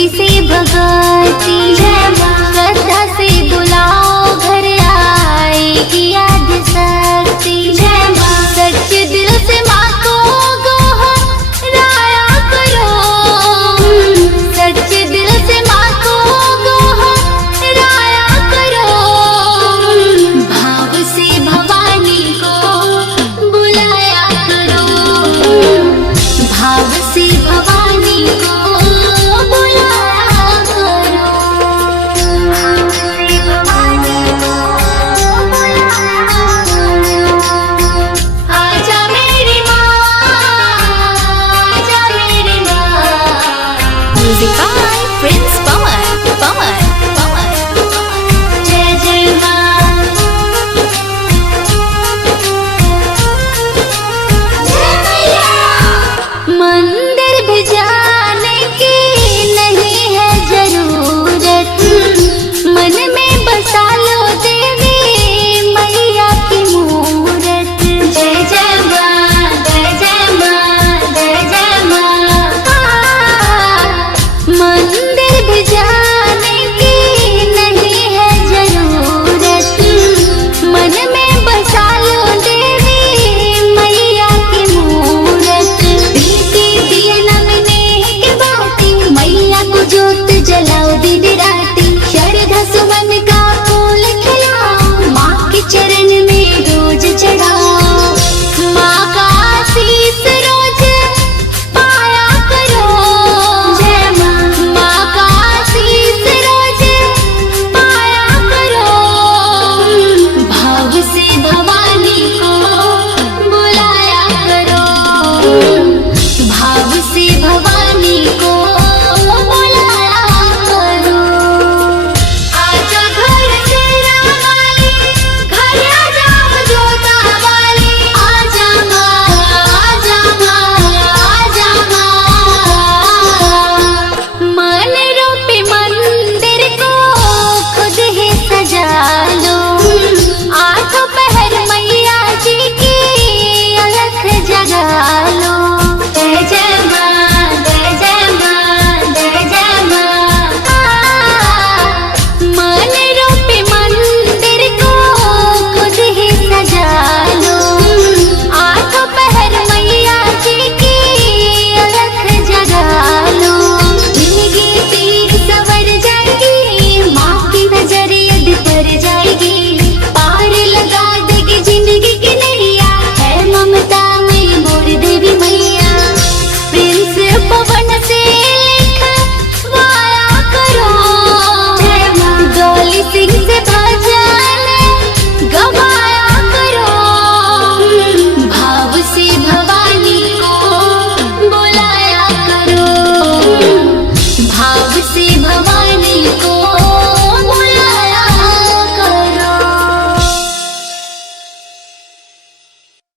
भक्ति से भगवती श्रद्धा से बुलाओ घर आएगी आदि शक्ति। सच्चे दिल से माँ को गोहराया करो, सच्चे दिल से माँ को गोहराया करो। भाव से भवानी को बुलाया करो, भाव से भवानी को बुलाया करो, भाव से भवानी को बुलाया करो। आजा मेरी माँ, आजा मेरी माँ। Music by Prince Pawan.